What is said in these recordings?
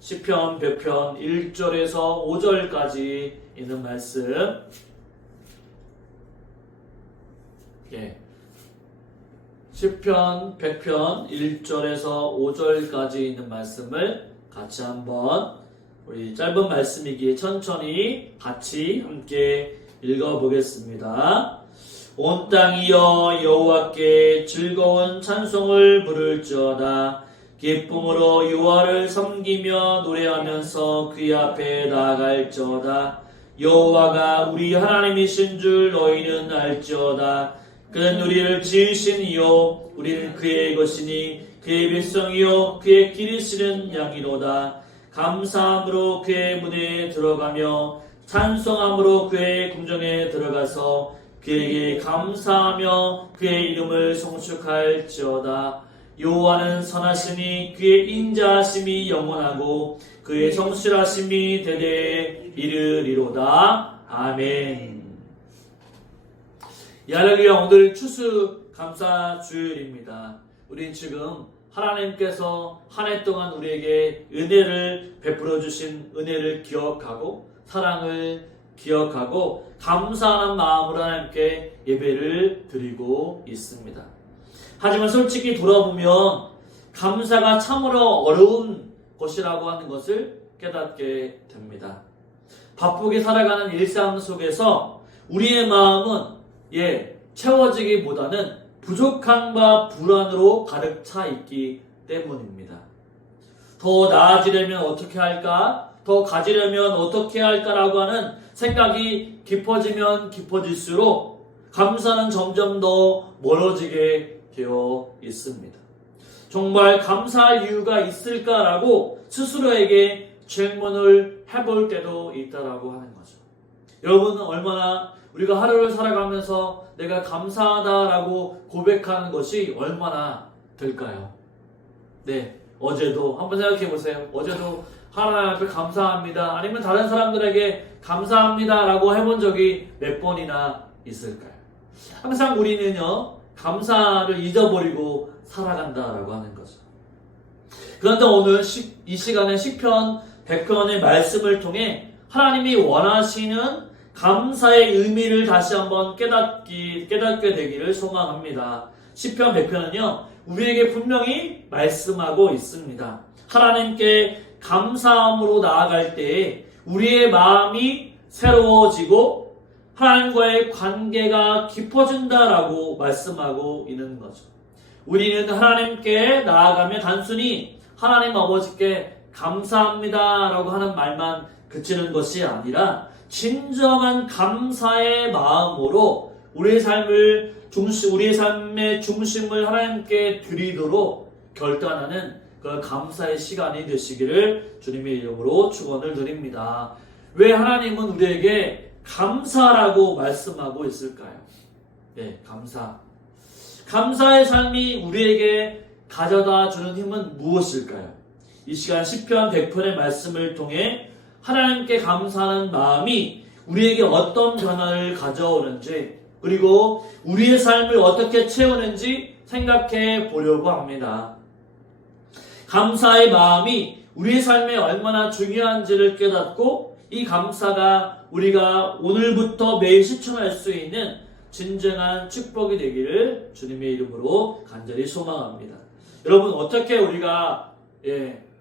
시편 100편 1절에서 5절까지 있는 말씀. 예. 시편 100편 1절에서 5절까지 있는 말씀을 같이 한번 우리 짧은 말씀이기에 천천히 같이 함께 읽어보겠습니다. 온 땅이여 여호와께 즐거운 찬송을 부를지어다. 기쁨으로 여호와를 섬기며 노래하면서 그의 앞에 나아갈지어다. 여호와가 우리 하나님이신 줄 너희는 알지어다. 그는 우리를 지으신 이요 우리는 그의 것이니 그의 백성이요 그의 기르시는 양이로다. 감사함으로 그의 문에 들어가며 찬송함으로 그의 궁정에 들어가서 그에게 감사하며 그의 이름을 송축할지어다. 여호와는 선하시니 그의 인자하심이 영원하고 그의 성실하심이 대대에 이르리로다. 아멘. 할렐루야. 오늘 추수감사 주일입니다. 우린 지금 하나님께서 한 해 동안 우리에게 은혜를 베풀어 주신 은혜를 기억하고 사랑을 기억하고 감사하는 마음으로 하나님께 예배를 드리고 있습니다. 하지만 솔직히 돌아보면 감사가 참으로 어려운 것이라고 하는 것을 깨닫게 됩니다. 바쁘게 살아가는 일상 속에서 우리의 마음은 채워지기보다는 부족함과 불안으로 가득 차 있기 때문입니다. 더 나아지려면 어떻게 할까? 더 가지려면 어떻게 할까라고 하는 생각이 깊어지면 깊어질수록 감사는 점점 더 멀어지게 되어 있습니다. 정말 감사할 이유가 있을까라고 스스로에게 질문을 해볼 때도 있다라고 하는 거죠. 여러분은 얼마나 우리가 하루를 살아가면서 내가 감사하다라고 고백하는 것이 얼마나 될까요? 네, 어제도 한번 생각해 보세요. 어제도 하나님 앞에 감사합니다. 아니면 다른 사람들에게 감사합니다라고 해본 적이 몇 번이나 있을까요? 항상 우리는요, 감사를 잊어버리고 살아간다라고 하는 거죠. 그런데 오늘 이 시간에 시편 100편의 말씀을 통해 하나님이 원하시는 감사의 의미를 다시 한번 깨닫게 되기를 소망합니다. 시편 100편은요, 우리에게 분명히 말씀하고 있습니다. 하나님께 감사함으로 나아갈 때에 우리의 마음이 새로워지고 하나님과의 관계가 깊어진다라고 말씀하고 있는 거죠. 우리는 하나님께 나아가면 단순히 하나님 아버지께 감사합니다라고 하는 말만 그치는 것이 아니라 진정한 감사의 마음으로 우리의 삶의 중심을 하나님께 드리도록 결단하는 그 감사의 시간이 되시기를 주님의 이름으로 축원을 드립니다. 왜 하나님은 우리에게 감사라고 말씀하고 있을까요? 네, 감사. 감사의 삶이 우리에게 가져다 주는 힘은 무엇일까요? 이 시간 시편 100편의 말씀을 통해 하나님께 감사하는 마음이 우리에게 어떤 변화를 가져오는지 그리고 우리의 삶을 어떻게 채우는지 생각해 보려고 합니다. 감사의 마음이 우리의 삶에 얼마나 중요한지를 깨닫고 이 감사가 우리가 오늘부터 매일 실천할 수 있는 진정한 축복이 되기를 주님의 이름으로 간절히 소망합니다. 여러분, 어떻게 우리가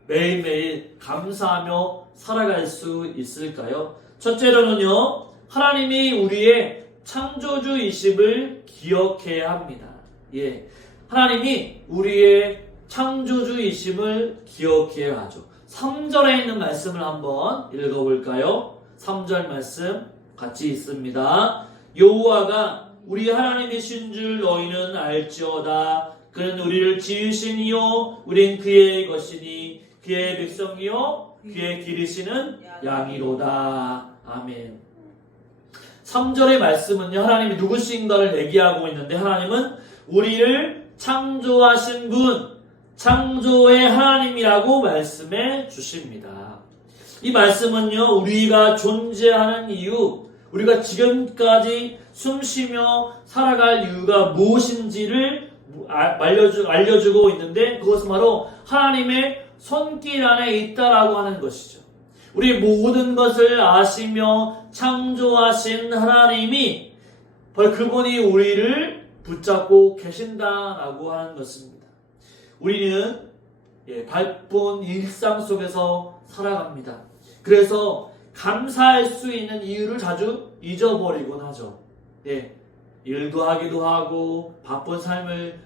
매일매일 감사하며 살아갈 수 있을까요? 첫째로는요, 하나님이 우리의 창조주이심을 기억해야 합니다. 하나님이 우리의 창조주이심을 기억해야 하죠. 3절에 있는 말씀을 한번 읽어볼까요? 3절 말씀 같이 있습니다. 여호와가 우리 하나님이신 줄 너희는 알지어다. 그는 우리를 지으신 이요 우린 그의 것이니 그의 백성이요 그의 기르시는 양이로다. 아멘. 3절의 말씀은요, 하나님이 누구신가를 얘기하고 있는데 하나님은 우리를 창조하신 분, 창조의 하나님이라고 말씀해 주십니다. 이 말씀은요, 우리가 존재하는 이유, 우리가 지금까지 숨쉬며 살아갈 이유가 무엇인지를 알려주고 있는데 그것은 바로 하나님의 손길 안에 있다라고 하는 것이죠. 우리 모든 것을 아시며 창조하신 하나님이 바로 그분이 우리를 붙잡고 계신다라고 하는 것입니다. 우리는 바쁜 일상 속에서 살아갑니다. 그래서 감사할 수 있는 이유를 자주 잊어버리곤 하죠. 일도 하기도 하고 바쁜 삶을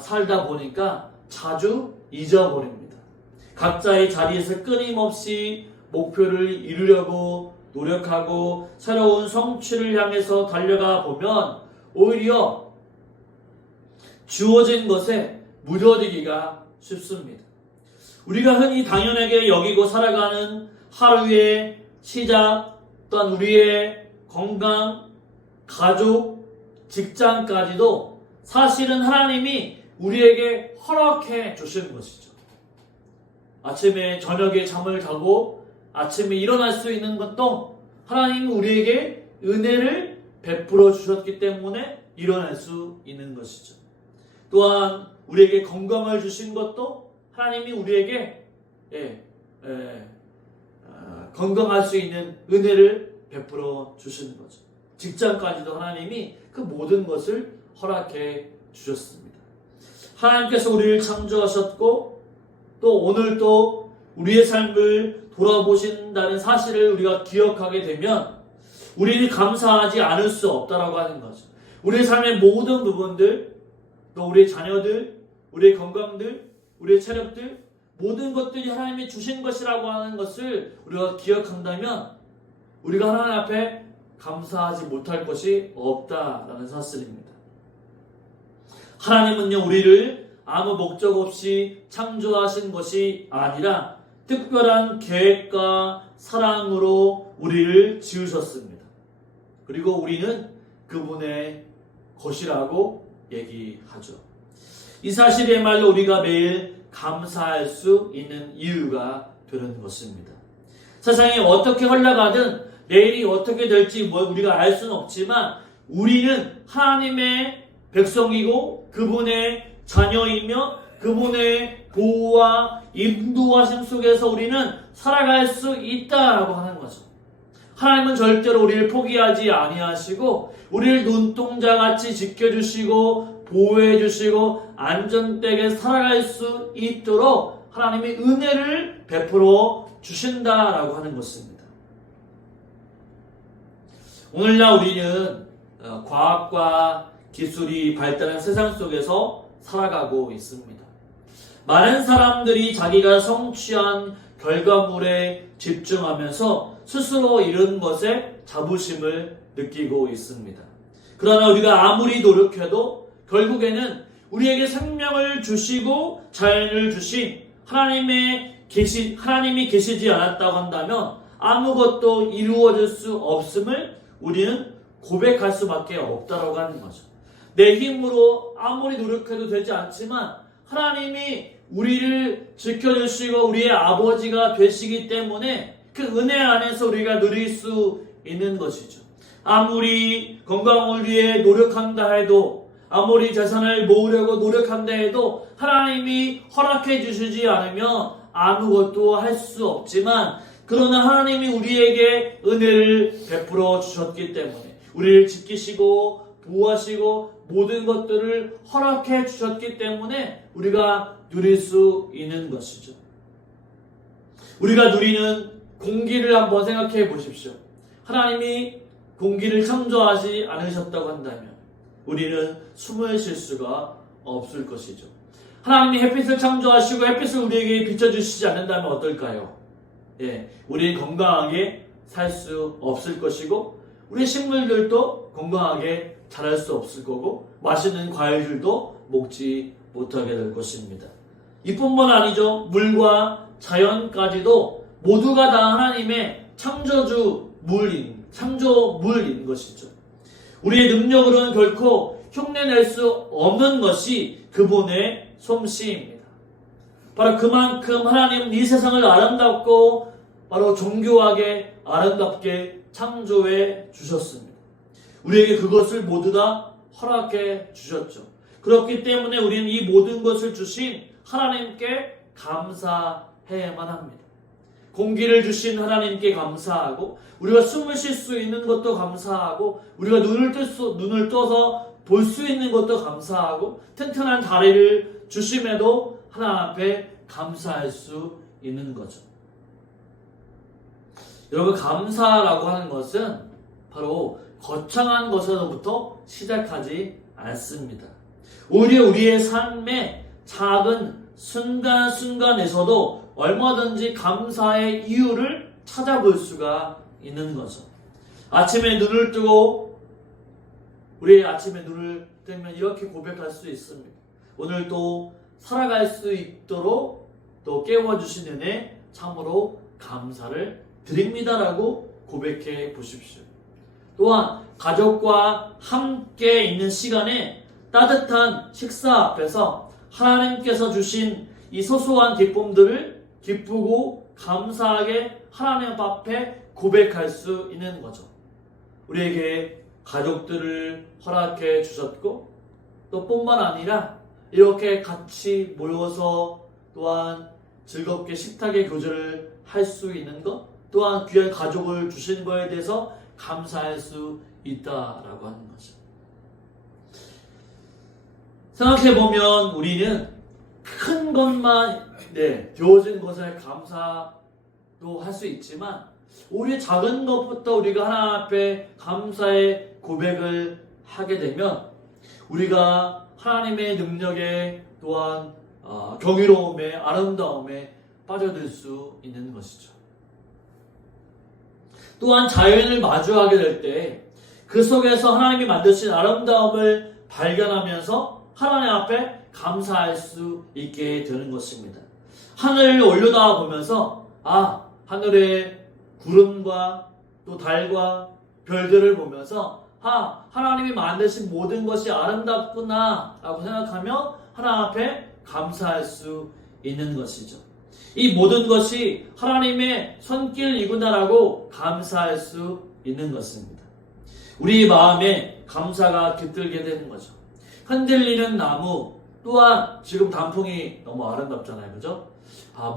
살다 보니까 자주 잊어버립니다. 각자의 자리에서 끊임없이 목표를 이루려고 노력하고 새로운 성취를 향해서 달려가 보면 오히려 주어진 것에 무뎌지기가 쉽습니다. 우리가 흔히 당연하게 여기고 살아가는 하루의 시작, 또한 우리의 건강, 가족, 직장까지도 사실은 하나님이 우리에게 허락해 주시는 것이죠. 아침에 저녁에 잠을 자고 아침에 일어날 수 있는 것도 하나님이 우리에게 은혜를 베풀어 주셨기 때문에 일어날 수 있는 것이죠. 또한 우리에게 건강을 주신 것도 하나님이 우리에게 건강할 수 있는 은혜를 베풀어 주시는 거죠. 직장까지도 하나님이 그 모든 것을 허락해 주셨습니다. 하나님께서 우리를 창조하셨고 또 오늘 또 우리의 삶을 돌아보신다는 사실을 우리가 기억하게 되면 우리는 감사하지 않을 수 없다라고 하는 거죠. 우리의 삶의 모든 부분들, 또 우리의 자녀들, 우리의 건강들, 우리의 체력들, 모든 것들이 하나님이 주신 것이라고 하는 것을 우리가 기억한다면 우리가 하나님 앞에 감사하지 못할 것이 없다라는 사실입니다. 하나님은요, 우리를 아무 목적 없이 창조하신 것이 아니라 특별한 계획과 사랑으로 우리를 지으셨습니다. 그리고 우리는 그분의 것이라고 얘기하죠. 이 사실이야말로 우리가 매일 감사할 수 있는 이유가 되는 것입니다. 세상이 어떻게 흘러가든 내일이 어떻게 될지 우리가 알 수는 없지만 우리는 하나님의 백성이고 그분의 자녀이며 그분의 보호와 인도하심 속에서 우리는 살아갈 수 있다라고 하는 거죠. 하나님은 절대로 우리를 포기하지 아니하시고 우리를 눈동자같이 지켜주시고 보호해주시고 안전되게 살아갈 수 있도록 하나님이 은혜를 베풀어 주신다라고 하는 것입니다. 오늘날 우리는 과학과 기술이 발달한 세상 속에서 살아가고 있습니다. 많은 사람들이 자기가 성취한 결과물에 집중하면서 스스로 이룬 것에 자부심을 느끼고 있습니다. 그러나 우리가 아무리 노력해도 결국에는 우리에게 생명을 주시고 자연을 주신 하나님이 계시지 않았다고 한다면 아무것도 이루어질 수 없음을 우리는 고백할 수밖에 없다고 하는 거죠. 내 힘으로 아무리 노력해도 되지 않지만 하나님이 우리를 지켜주시고 우리의 아버지가 되시기 때문에 그 은혜 안에서 우리가 누릴 수 있는 것이죠. 아무리 건강을 위해 노력한다 해도 아무리 재산을 모으려고 노력한다 해도 하나님이 허락해 주시지 않으면 아무것도 할 수 없지만 그러나 하나님이 우리에게 은혜를 베풀어 주셨기 때문에 우리를 지키시고 보호하시고 모든 것들을 허락해 주셨기 때문에 우리가 누릴 수 있는 것이죠. 우리가 누리는 공기를 한번 생각해 보십시오. 하나님이 공기를 창조하지 않으셨다고 한다면 우리는 숨을 쉴 수가 없을 것이죠. 하나님이 햇빛을 창조하시고 햇빛을 우리에게 비춰주시지 않는다면 어떨까요? 우리는 건강하게 살 수 없을 것이고 우리 식물들도 건강하게 자랄 수 없을 거고 맛있는 과일들도 먹지 못하게 될 것입니다. 이뿐만 아니죠. 물과 자연까지도 모두가 다 하나님의 창조물인 것이죠. 우리의 능력으로는 결코 흉내낼 수 없는 것이 그분의 솜씨입니다. 바로 그만큼 하나님은 이 세상을 아름답고 바로 정교하게 아름답게 창조해 주셨습니다. 우리에게 그것을 모두 다 허락해 주셨죠. 그렇기 때문에 우리는 이 모든 것을 주신 하나님께 감사해야만 합니다. 공기를 주신 하나님께 감사하고, 우리가 숨을 쉴 수 있는 것도 감사하고, 우리가 눈을 떠서 볼 수 있는 것도 감사하고, 튼튼한 다리를 주심에도 하나님 앞에 감사할 수 있는 거죠. 여러분, 감사라고 하는 것은 바로 거창한 것으로부터 시작하지 않습니다. 오히려 우리의 삶의 작은 순간순간에서도 얼마든지 감사의 이유를 찾아볼 수가 있는 거죠. 아침에 눈을 뜨고, 우리 아침에 눈을 뜨면 이렇게 고백할 수 있습니다. 오늘도 살아갈 수 있도록 또 깨워주신 은혜 참으로 감사를 드립니다라고 고백해 보십시오. 또한 가족과 함께 있는 시간에 따뜻한 식사 앞에서 하나님께서 주신 이 소소한 기쁨들을 기쁘고 감사하게 하나님 앞에 고백할 수 있는 거죠. 우리에게 가족들을 허락해 주셨고, 또 뿐만 아니라 이렇게 같이 모여서 또한 즐겁게 식탁의 교제를 할 수 있는 것, 또한 귀한 가족을 주신 거에 대해서 감사할 수 있다라고 하는 거죠. 생각해보면 우리는 큰 것만 되어진 것에 감사도 할 수 있지만, 오히려 작은 것부터 우리가 하나님 앞에 감사의 고백을 하게 되면 우리가 하나님의 능력에 또한 경이로움에 아름다움에 빠져들 수 있는 것이죠. 또한 자연을 마주하게 될 때 그 속에서 하나님이 만드신 아름다움을 발견하면서 하나님 앞에 감사할 수 있게 되는 것입니다. 하늘을 올려다 보면서 하늘의 구름과 또 달과 별들을 보면서 하나님이 만드신 모든 것이 아름답구나 라고 생각하며 하나님 앞에 감사할 수 있는 것이죠. 이 모든 것이 하나님의 손길이구나라고 감사할 수 있는 것입니다. 우리 마음에 감사가 깃들게 되는 거죠. 흔들리는 나무, 또한 지금 단풍이 너무 아름답잖아요. 그죠?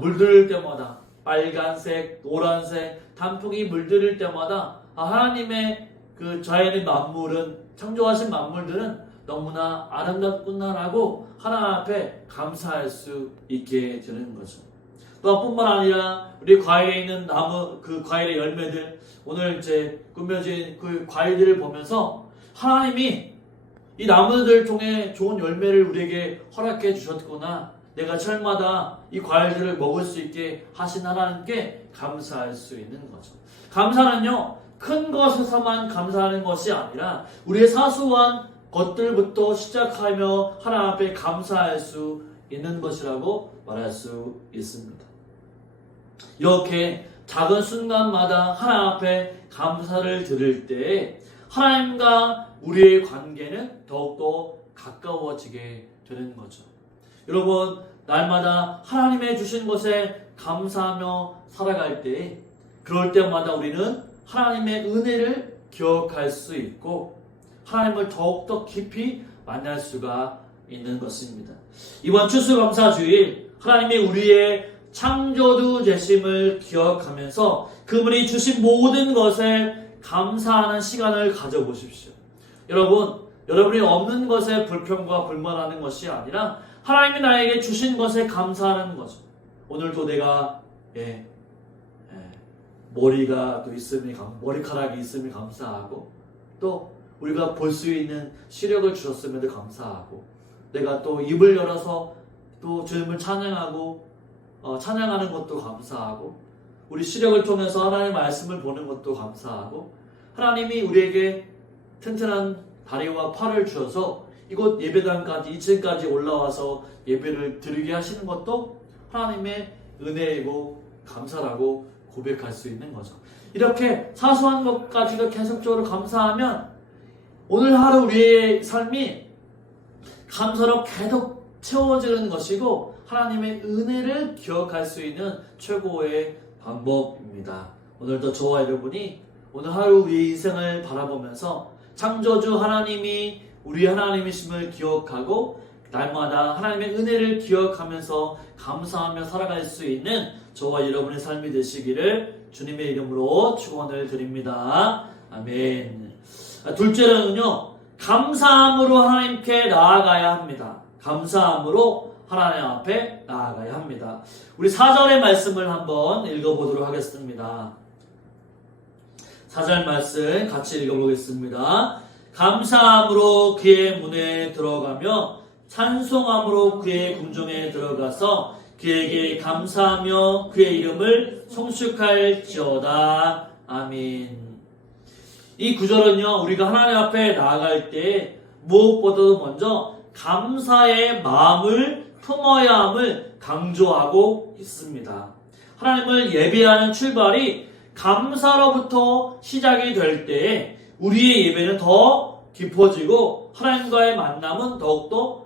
물들을 때마다 빨간색, 노란색 단풍이 물들을 때마다 하나님의 그 자연의 만물은, 창조하신 만물들은 너무나 아름답구나라고 하나님 앞에 감사할 수 있게 되는 거죠. 또 뿐만 아니라 우리 과일에 있는 나무, 그 과일의 열매들, 오늘 이제 꾸며진 그 과일들을 보면서 하나님이 이 나무들 통해 좋은 열매를 우리에게 허락해 주셨구나, 내가 철마다 이 과일들을 먹을 수 있게 하신 하나님께 감사할 수 있는 거죠. 감사는요, 큰 것에서만 감사하는 것이 아니라 우리의 사소한 것들부터 시작하며 하나님 앞에 감사할 수 있는 것이라고 말할 수 있습니다. 이렇게 작은 순간마다 하나님 앞에 감사를 드릴 때 하나님과 우리의 관계는 더욱더 가까워지게 되는 거죠. 여러분, 날마다 하나님의 주신 것에 감사하며 살아갈 때, 그럴 때마다 우리는 하나님의 은혜를 기억할 수 있고 하나님을 더욱더 깊이 만날 수가 있는 것입니다. 이번 추수감사주일, 하나님이 우리의 창조주 되심을 기억하면서 그분이 주신 모든 것에 감사하는 시간을 가져보십시오. 여러분이 없는 것에 불평과 불만하는 것이 아니라 하나님이 나에게 주신 것에 감사하는 거죠. 오늘도 내가 머리가 또 있음이, 머리카락이 있음이 감사하고, 또 우리가 볼 수 있는 시력을 주셨음에도 감사하고, 내가 또 입을 열어서 또 주님을 찬양하고 찬양하는 것도 감사하고, 우리 시력을 통해서 하나님의 말씀을 보는 것도 감사하고, 하나님이 우리에게 튼튼한 다리와 팔을 주셔서 이곳 예배당까지 2층까지 올라와서 예배를 드리게 하시는 것도 하나님의 은혜이고 감사라고 고백할 수 있는 거죠. 이렇게 사소한 것까지도 계속적으로 감사하면 오늘 하루 우리의 삶이 감사로 계속 채워지는 것이고 하나님의 은혜를 기억할 수 있는 최고의 방법입니다. 오늘도 저와 여러분이 오늘 하루 우리의 인생을 바라보면서 창조주 하나님이 우리 하나님이심을 기억하고 날마다 하나님의 은혜를 기억하면서 감사하며 살아갈 수 있는 저와 여러분의 삶이 되시기를 주님의 이름으로 축원을 드립니다. 아멘. 둘째로는요, 감사함으로 하나님께 나아가야 합니다. 감사함으로 하나님 앞에 나아가야 합니다. 우리 4절의 말씀을 한번 읽어보도록 하겠습니다. 4절 말씀 같이 읽어보겠습니다. 감사함으로 그의 문에 들어가며 찬송함으로 그의 궁정에 들어가서 그에게 감사하며 그의 이름을 송축할지어다. 아멘. 이 구절은요, 우리가 하나님 앞에 나아갈 때 무엇보다도 먼저 감사의 마음을 품어야 함을 강조하고 있습니다. 하나님을 예배하는 출발이 감사로부터 시작이 될 때 우리의 예배는 더 깊어지고 하나님과의 만남은 더욱더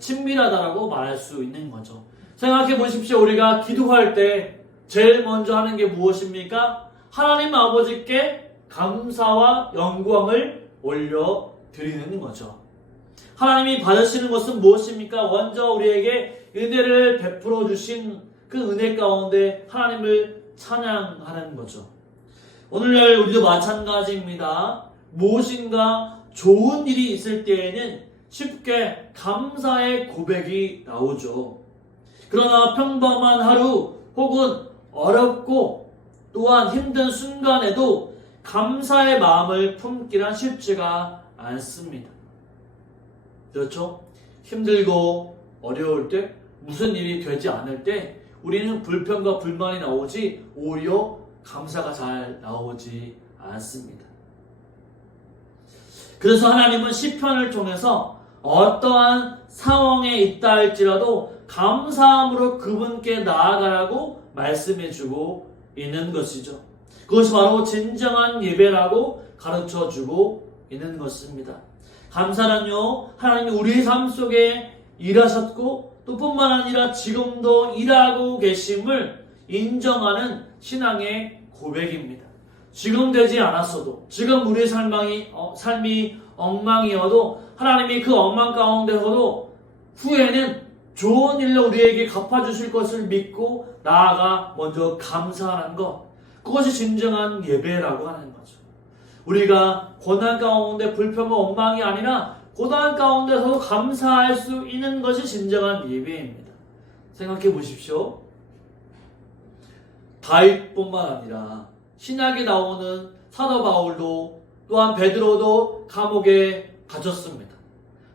친밀하다라고 말할 수 있는 거죠. 생각해 보십시오. 우리가 기도할 때 제일 먼저 하는 게 무엇입니까? 하나님 아버지께 감사와 영광을 올려드리는 거죠. 하나님이 받으시는 것은 무엇입니까? 먼저 우리에게 은혜를 베풀어 주신 그 은혜 가운데 하나님을 찬양하는 거죠. 오늘날 우리도 마찬가지입니다. 무엇인가 좋은 일이 있을 때에는 쉽게 감사의 고백이 나오죠. 그러나 평범한 하루 혹은 어렵고 또한 힘든 순간에도 감사의 마음을 품기란 쉽지가 않습니다. 그렇죠? 힘들고 어려울 때, 무슨 일이 되지 않을 때 우리는 불평과 불만이 나오지 오히려 감사가 잘 나오지 않습니다. 그래서 하나님은 시편을 통해서 어떠한 상황에 있다 할지라도 감사함으로 그분께 나아가라고 말씀해주고 있는 것이죠. 그것이 바로 진정한 예배라고 가르쳐주고 있는 것입니다. 감사는요, 하나님이 우리의 삶 속에 일하셨고 또 뿐만 아니라 지금도 일하고 계심을 인정하는 신앙의 고백입니다. 지금 되지 않았어도, 지금 우리의 삶이 엉망이어도 하나님이 그 엉망 가운데서도 후에는 좋은 일로 우리에게 갚아주실 것을 믿고 나아가 먼저 감사하는 것, 그것이 진정한 예배라고 하는 거죠. 우리가 고난 가운데 불평과 엉망이 아니라 고난 가운데서도 감사할 수 있는 것이 진정한 예배입니다. 생각해 보십시오. 다윗뿐만 아니라 신약에 나오는 사도 바울도 또한 베드로도 감옥에 갇혔습니다.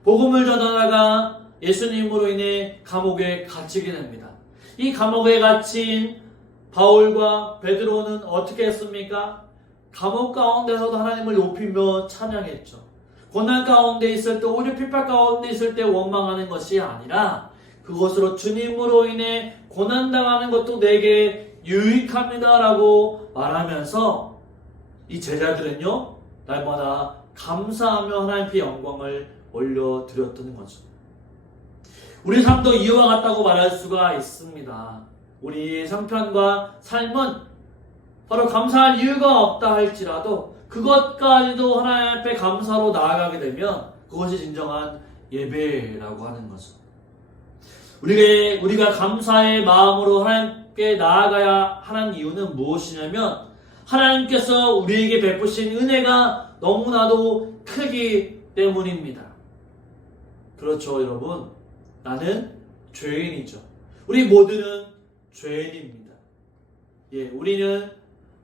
복음을 전하다가 예수님으로 인해 감옥에 갇히게 됩니다. 이 감옥에 갇힌 바울과 베드로는 어떻게 했습니까? 감옥 가운데서도 하나님을 높이며 찬양했죠. 고난 가운데 있을 때, 오히려 핍박 가운데 있을 때 원망하는 것이 아니라 그것으로 주님으로 인해 고난당하는 것도 내게 유익합니다라고 말하면서 이 제자들은요, 날마다 감사하며 하나님께 영광을 올려드렸던 거죠. 우리 삶도 이와 같다고 말할 수가 있습니다. 우리의 형편과 삶은 바로 감사할 이유가 없다 할지라도 그것까지도 하나님 앞에 감사로 나아가게 되면 그것이 진정한 예배라고 하는 거죠. 우리가 감사의 마음으로 하나님께 나아가야 하는 이유는 무엇이냐면 하나님께서 우리에게 베푸신 은혜가 너무나도 크기 때문입니다. 그렇죠, 여러분. 나는 죄인이죠. 우리 모두는 죄인입니다. 우리는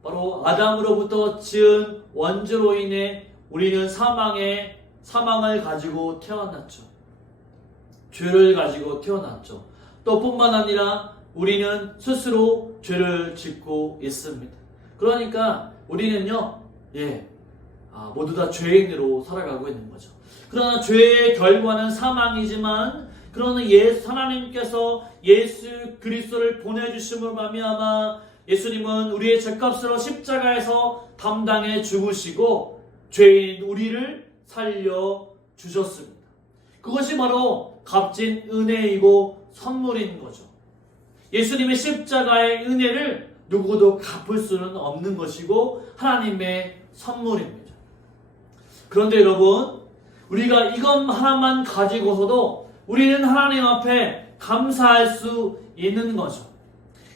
바로 아담으로부터 지은 원죄로 인해 우리는 사망을 가지고 태어났죠. 죄를 가지고 태어났죠. 또 뿐만 아니라 우리는 스스로 죄를 짓고 있습니다. 그러니까 우리는요, 모두 다 죄인으로 살아가고 있는 거죠. 그러나 죄의 결과는 사망이지만 그러나 하나님께서 예수 그리스도를 보내주심으로 말미암아 예수님은 우리의 죄값으로 십자가에서 담당해 죽으시고 죄인 우리를 살려주셨습니다. 그것이 바로 값진 은혜이고 선물인 거죠. 예수님의 십자가의 은혜를 누구도 갚을 수는 없는 것이고 하나님의 선물입니다. 그런데 여러분, 우리가 이것 하나만 가지고서도 우리는 하나님 앞에 감사할 수 있는 거죠.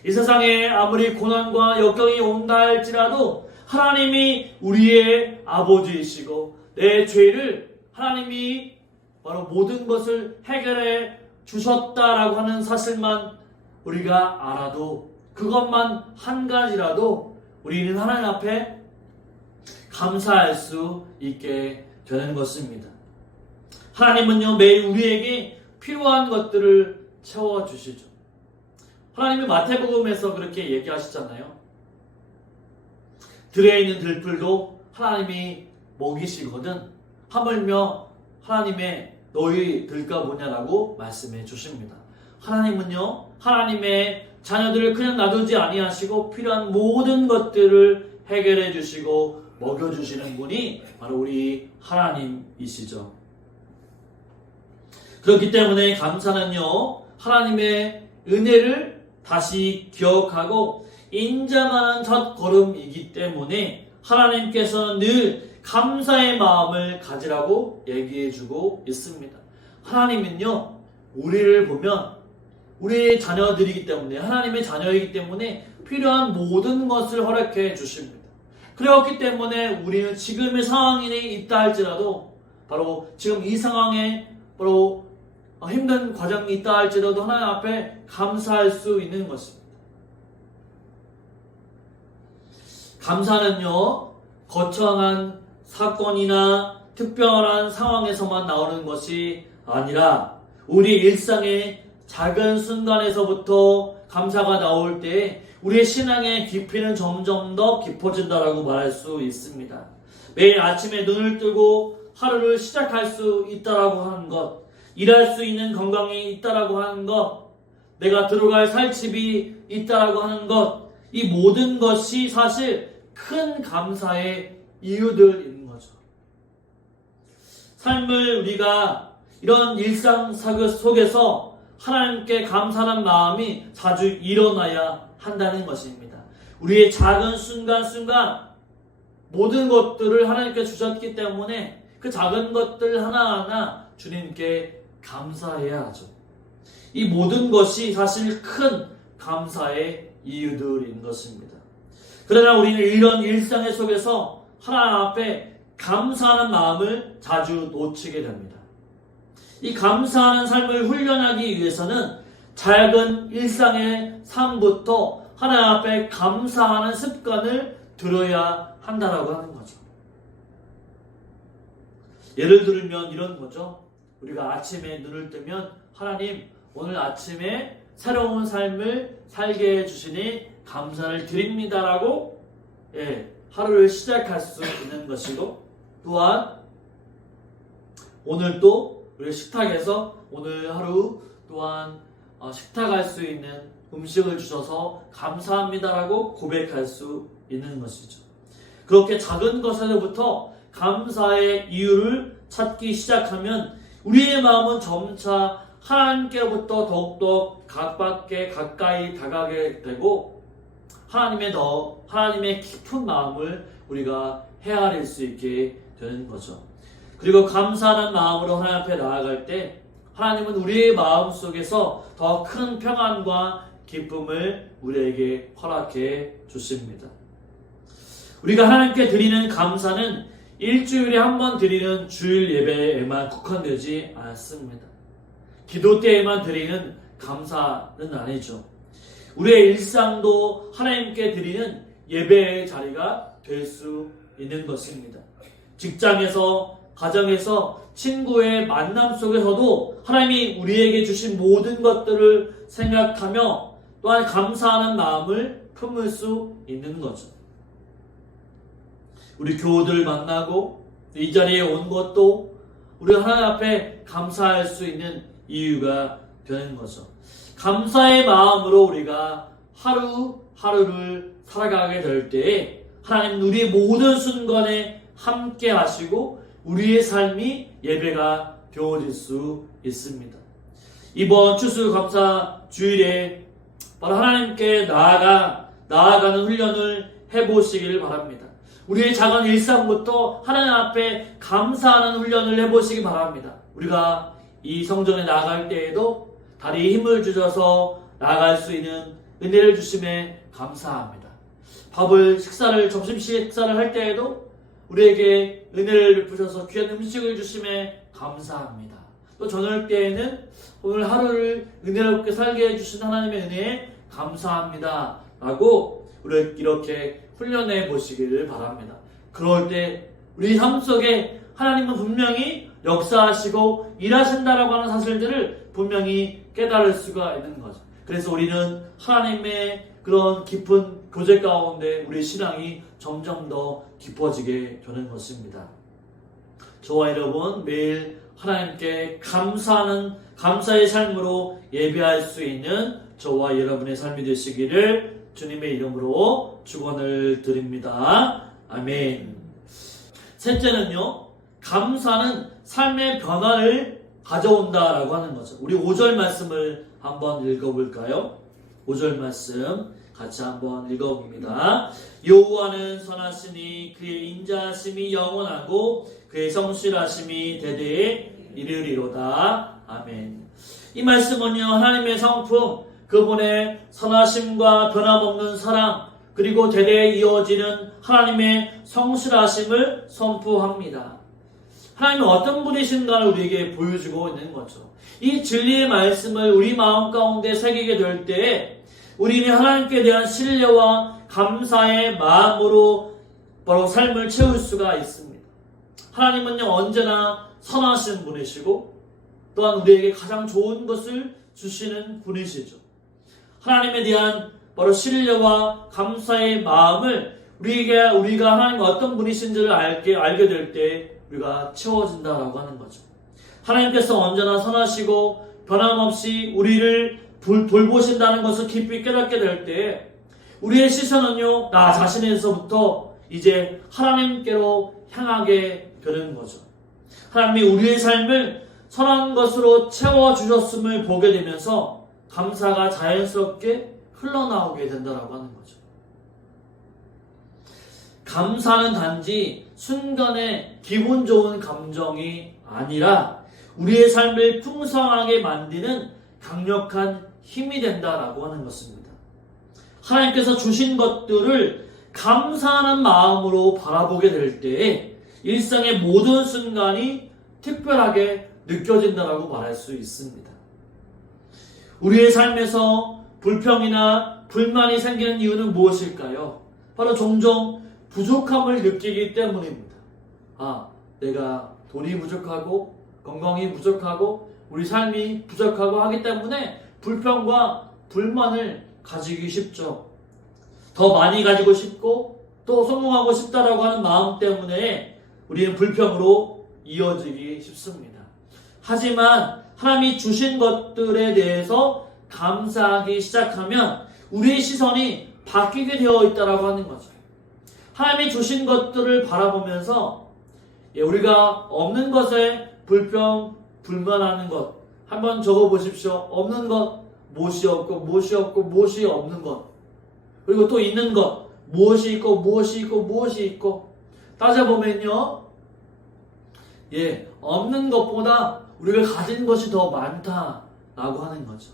이 세상에 아무리 고난과 역경이 온다 할지라도 하나님이 우리의 아버지이시고 내 죄를 하나님이 바로 모든 것을 해결해 주셨다라고 하는 사실만 우리가 알아도, 그것만 한 가지라도 우리는 하나님 앞에 감사할 수 있게 되는 것입니다. 하나님은요, 매일 우리에게 필요한 것들을 채워주시죠. 하나님이 마태복음에서 그렇게 얘기하시잖아요. 들에 있는 들풀도 하나님이 먹이시거든 하물며 하나님의 너희 들까 보냐라고 말씀해 주십니다. 하나님은요, 하나님의 자녀들을 그냥 놔두지 아니하시고 필요한 모든 것들을 해결해 주시고 먹여주시는 분이 바로 우리 하나님이시죠. 그렇기 때문에 감사는요, 하나님의 은혜를 다시 기억하고 인정하는 첫 걸음이기 때문에 하나님께서는 늘 감사의 마음을 가지라고 얘기해주고 있습니다. 하나님은요, 우리를 보면 우리의 자녀들이기 때문에, 하나님의 자녀이기 때문에 필요한 모든 것을 허락해 주십니다. 그렇기 때문에 우리는 지금의 상황이 있다 할지라도, 바로 지금 이 상황에 바로 힘든 과정이 있다 할지라도 하나님 앞에 감사할 수 있는 것입니다. 감사는요, 거창한 사건이나 특별한 상황에서만 나오는 것이 아니라 우리 일상의 작은 순간에서부터 감사가 나올 때 우리의 신앙의 깊이는 점점 더 깊어진다라고 말할 수 있습니다. 매일 아침에 눈을 뜨고 하루를 시작할 수 있다라고 하는 것, 일할 수 있는 건강이 있다라고 하는 것, 내가 들어갈 살집이 있다라고 하는 것, 이 모든 것이 사실 큰 감사의 이유들인 거죠. 삶을 우리가 이런 일상 속에서 하나님께 감사하는 마음이 자주 일어나야 한다는 것입니다. 우리의 작은 순간순간 모든 것들을 하나님께 주셨기 때문에 그 작은 것들 하나하나 주님께 감사해야 하죠. 이 모든 것이 사실 큰 감사의 이유들인 것입니다. 그러나 우리는 이런 일상의 속에서 하나님 앞에 감사하는 마음을 자주 놓치게 됩니다. 이 감사하는 삶을 훈련하기 위해서는 작은 일상의 삶부터 하나님 앞에 감사하는 습관을 들어야 한다라고 하는 거죠. 예를 들면 이런 거죠. 우리가 아침에 눈을 뜨면 하나님, 오늘 아침에 새로운 삶을 살게 해주시니 감사를 드립니다라고 하루를 시작할 수 있는 것이고, 또한 오늘 또 우리 식탁에서 오늘 하루 또한 식탁할 수 있는 음식을 주셔서 감사합니다라고 고백할 수 있는 것이죠. 그렇게 작은 것에서부터 감사의 이유를 찾기 시작하면 우리의 마음은 점차 하나님께로부터 더욱더 가까이 다가게 되고 하나님의 깊은 마음을 우리가 헤아릴 수 있게 되는 거죠. 그리고 감사하는 마음으로 하나님 앞에 나아갈 때 하나님은 우리의 마음 속에서 더 큰 평안과 기쁨을 우리에게 허락해 주십니다. 우리가 하나님께 드리는 감사는 일주일에 한 번 드리는 주일 예배에만 국한되지 않습니다. 기도 때에만 드리는 감사는 아니죠. 우리의 일상도 하나님께 드리는 예배의 자리가 될 수 있는 것입니다. 직장에서, 가정에서, 친구의 만남 속에서도 하나님이 우리에게 주신 모든 것들을 생각하며 또한 감사하는 마음을 품을 수 있는 거죠. 우리 교우들 만나고 이 자리에 온 것도 우리가 하나님 앞에 감사할 수 있는 이유가 되는 거죠. 감사의 마음으로 우리가 하루하루를 살아가게 될 때에 하나님은 우리의 모든 순간에 함께 하시고 우리의 삶이 예배가 되어질 수 있습니다. 이번 추수감사 주일에 바로 하나님께 나아가는 훈련을 해보시길 바랍니다. 우리의 작은 일상부터 하나님 앞에 감사하는 훈련을 해보시기 바랍니다. 우리가 이 성전에 나갈 때에도 다리에 힘을 주셔서 나갈 수 있는 은혜를 주심에 감사합니다. 점심 식사를 할 때에도 우리에게 은혜를 베푸셔서 귀한 음식을 주심에 감사합니다. 또 저녁 때에는 오늘 하루를 은혜롭게 살게 해주신 하나님의 은혜에 감사합니다 라고 우리 이렇게 훈련해 보시기를 바랍니다. 그럴 때 우리 삶 속에 하나님은 분명히 역사하시고 일하신다라고 하는 사실들을 분명히 깨달을 수가 있는 거죠. 그래서 우리는 하나님의 그런 깊은 교제 가운데 우리 신앙이 점점 더 깊어지게 되는 것입니다. 저와 여러분 매일 하나님께 감사의 삶으로 예배할 수 있는 저와 여러분의 삶이 되시기를 주님의 이름으로 축원을 드립니다. 아멘. 셋째는요, 감사는 삶의 변화를 가져온다라고 하는 거죠. 우리 5절 말씀을 한번 읽어볼까요? 5절 말씀 같이 한번 읽어봅니다. 여호와는 선하시니 그의 인자하심이 영원하고 그의 성실하심이 대대에 이르리로다. 아멘. 이 말씀은요, 하나님의 성품, 그분의 선하심과 변함없는 사랑, 그리고 대대에 이어지는 하나님의 성실하심을 선포합니다. 하나님은 어떤 분이신가를 우리에게 보여주고 있는 거죠. 이 진리의 말씀을 우리 마음 가운데 새기게 될 때 우리는 하나님께 대한 신뢰와 감사의 마음으로 바로 삶을 채울 수가 있습니다. 하나님은요, 언제나 선하신 분이시고 또한 우리에게 가장 좋은 것을 주시는 분이시죠. 하나님에 대한 바로 신뢰와 감사의 마음을 우리가 하나님과 어떤 분이신지를 알게 될 때 우리가 채워진다라고 하는 거죠. 하나님께서 언제나 선하시고 변함없이 우리를 돌보신다는 것을 깊이 깨닫게 될 때 우리의 시선은요, 나 자신에서부터 이제 하나님께로 향하게 되는 거죠. 하나님이 우리의 삶을 선한 것으로 채워주셨음을 보게 되면서 감사가 자연스럽게 흘러나오게 된다라고 하는 거죠. 감사는 단지 순간의 기분 좋은 감정이 아니라 우리의 삶을 풍성하게 만드는 강력한 힘이 된다라고 하는 것입니다. 하나님께서 주신 것들을 감사하는 마음으로 바라보게 될 때에 일상의 모든 순간이 특별하게 느껴진다라고 말할 수 있습니다. 우리의 삶에서 불평이나 불만이 생기는 이유는 무엇일까요? 바로 종종 부족함을 느끼기 때문입니다. 내가 돈이 부족하고 건강이 부족하고 우리 삶이 부족하고 하기 때문에 불평과 불만을 가지기 쉽죠. 더 많이 가지고 싶고 또 성공하고 싶다라고 하는 마음 때문에 우리는 불평으로 이어지기 쉽습니다. 하지만 하나님이 주신 것들에 대해서 감사하기 시작하면 우리의 시선이 바뀌게 되어 있다라고 하는 거죠. 하나님이 주신 것들을 바라보면서 우리가 없는 것에 불평, 불만하는 것 한번 적어보십시오. 없는 것, 무엇이 없고 무엇이 없고 무엇이 없는 것, 그리고 또 있는 것, 무엇이 있고 무엇이 있고 무엇이 있고 따져보면요, 없는 것보다 우리가 가진 것이 더 많다라고 하는 거죠.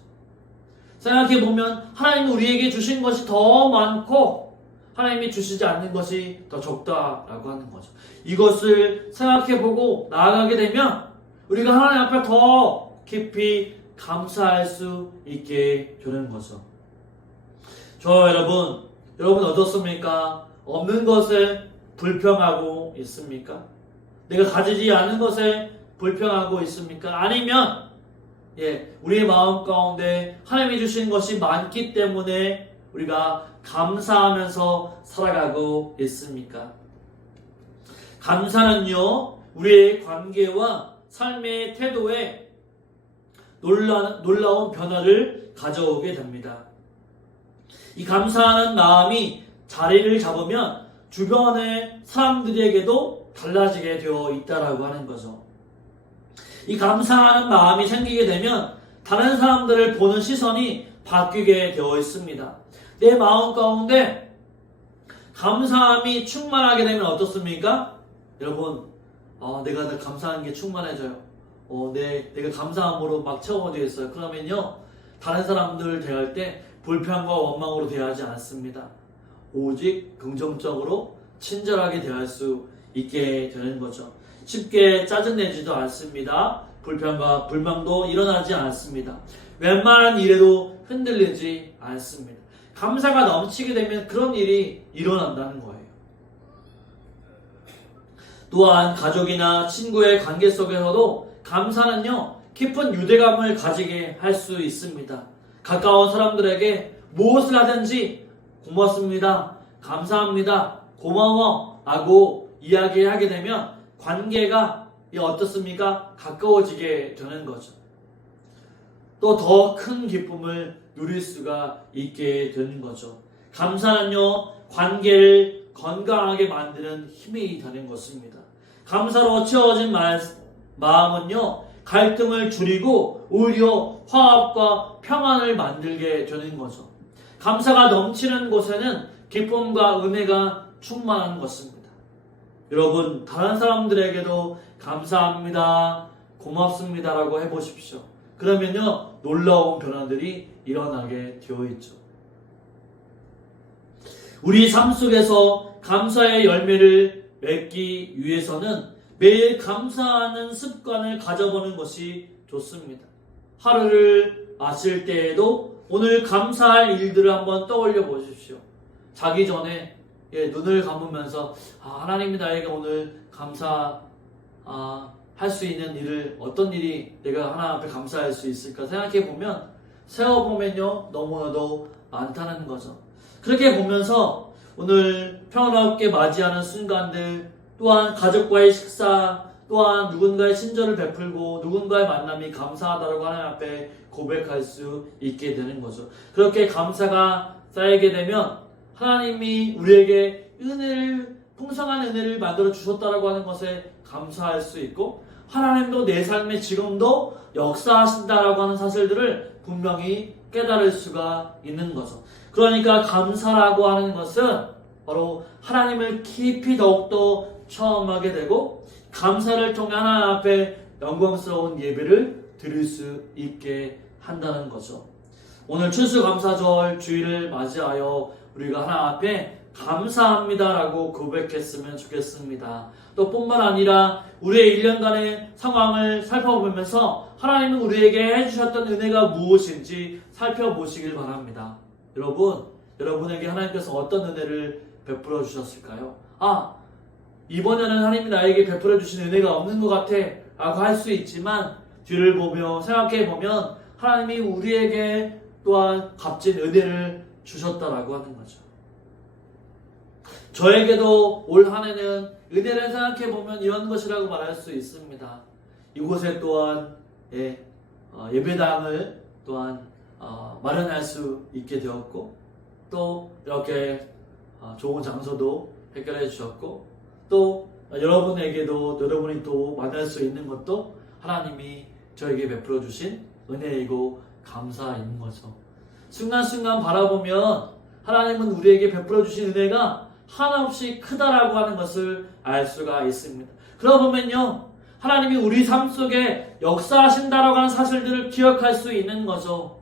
생각해보면 하나님이 우리에게 주신 것이 더 많고 하나님이 주시지 않는 것이 더 적다라고 하는 거죠. 이것을 생각해보고 나아가게 되면 우리가 하나님 앞에 더 깊이 감사할 수 있게 되는 거죠. 여러분 어떻습니까? 없는 것에 불평하고 있습니까? 내가 가지지 않은 것에 불평하고 있습니까? 아니면 우리의 마음 가운데 하나님이 주신 것이 많기 때문에 우리가 감사하면서 살아가고 있습니까? 감사는요, 우리의 관계와 삶의 태도에 놀라운 변화를 가져오게 됩니다. 이 감사하는 마음이 자리를 잡으면 주변의 사람들에게도 달라지게 되어 있다라고 하는 거죠. 이 감사하는 마음이 생기게 되면 다른 사람들을 보는 시선이 바뀌게 되어 있습니다. 내 마음 가운데 감사함이 충만하게 되면 어떻습니까? 여러분, 내가 감사한 게 충만해져요. 내가 감사함으로 막 채워져 있어요. 그러면요, 다른 사람들 대할 때 불평과 원망으로 대하지 않습니다. 오직 긍정적으로 친절하게 대할 수 있게 되는 거죠. 쉽게 짜증내지도 않습니다. 불평과 불만도 일어나지 않습니다. 웬만한 일에도 흔들리지 않습니다. 감사가 넘치게 되면 그런 일이 일어난다는 거예요. 또한 가족이나 친구의 관계 속에서도 감사는요, 깊은 유대감을 가지게 할 수 있습니다. 가까운 사람들에게 무엇을 하든지 고맙습니다, 감사합니다, 고마워 라고 이야기하게 되면 관계가 어떻습니까? 가까워지게 되는 거죠. 또 더 큰 기쁨을 누릴 수가 있게 되는 거죠. 감사는요, 관계를 건강하게 만드는 힘이 되는 것입니다. 감사로 채워진 마음은요, 갈등을 줄이고 오히려 화합과 평안을 만들게 되는 거죠. 감사가 넘치는 곳에는 기쁨과 은혜가 충만한 것입니다. 여러분, 다른 사람들에게도 감사합니다, 고맙습니다라고 해보십시오. 그러면요, 놀라운 변화들이 일어나게 되어 있죠. 우리 삶 속에서 감사의 열매를 맺기 위해서는 매일 감사하는 습관을 가져보는 것이 좋습니다. 하루를 마칠 때에도 오늘 감사할 일들을 한번 떠올려 보십시오. 자기 전에 눈을 감으면서 하나님이 나에게 오늘 할 수 있는 일을, 어떤 일이 내가 하나 앞에 감사할 수 있을까 생각해보면, 세어보면요, 너무나도 많다는 거죠. 그렇게 보면서 오늘 평화롭게 맞이하는 순간들, 또한 가족과의 식사, 또한 누군가의 친절을 베풀고 누군가의 만남이 감사하다고 하나님 앞에 고백할 수 있게 되는 거죠. 그렇게 감사가 쌓이게 되면 하나님이 우리에게 풍성한 은혜를 만들어 주셨다라고 하는 것에 감사할 수 있고, 하나님도 내 삶에 지금도 역사하신다라고 하는 사실들을 분명히 깨달을 수가 있는 거죠. 그러니까 감사라고 하는 것은 바로 하나님을 깊이 더욱더 체험하게 되고, 감사를 통해 하나님 앞에 영광스러운 예배를 드릴 수 있게 한다는 거죠. 오늘 추수감사절 주일을 맞이하여 우리가 하나님 앞에 감사합니다라고 고백했으면 좋겠습니다. 또 뿐만 아니라 우리의 1년간의 상황을 살펴보면서 하나님은 우리에게 해주셨던 은혜가 무엇인지 살펴보시길 바랍니다. 여러분에게 하나님께서 어떤 은혜를 베풀어 주셨을까요? 이번에는 하나님이 나에게 베풀어 주신 은혜가 없는 것 같아 라고 할 수 있지만, 뒤를 보며 생각해 보면 하나님이 우리에게 또한 값진 은혜를 주셨다라고 하는 거죠. 저에게도 올 한 해는 은혜를 생각해 보면 이런 것이라고 말할 수 있습니다. 이곳에 또한 예배당을 또한 마련할 수 있게 되었고, 또 이렇게 좋은 장소도 해결해 주셨고, 또 여러분이 또 만날 수 있는 것도 하나님이 저에게 베풀어 주신 은혜이고 감사인 거죠. 순간순간 바라보면 하나님은 우리에게 베풀어 주신 은혜가 한없이 크다라고 하는 것을 알 수가 있습니다. 그러고 보면요, 하나님이 우리 삶 속에 역사하신다라고 하는 사실들을 기억할 수 있는 거죠.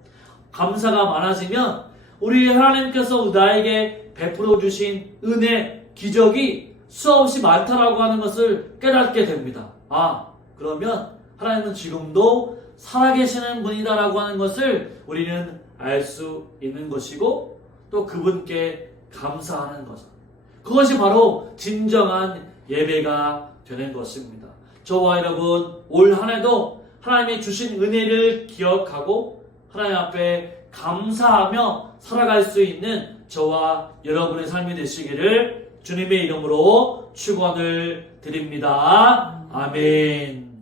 감사가 많아지면 우리 하나님께서 나에게 베풀어 주신 은혜, 기적이 수없이 많다라고 하는 것을 깨닫게 됩니다. 그러면 하나님은 지금도 살아계시는 분이다라고 하는 것을 우리는 알 수 있는 것이고, 또 그분께 감사하는 거죠. 그것이 바로 진정한 예배가 되는 것입니다. 저와 여러분, 올 한 해도 하나님이 주신 은혜를 기억하고 하나님 앞에 감사하며 살아갈 수 있는 저와 여러분의 삶이 되시기를 주님의 이름으로 축원을 드립니다. 아멘.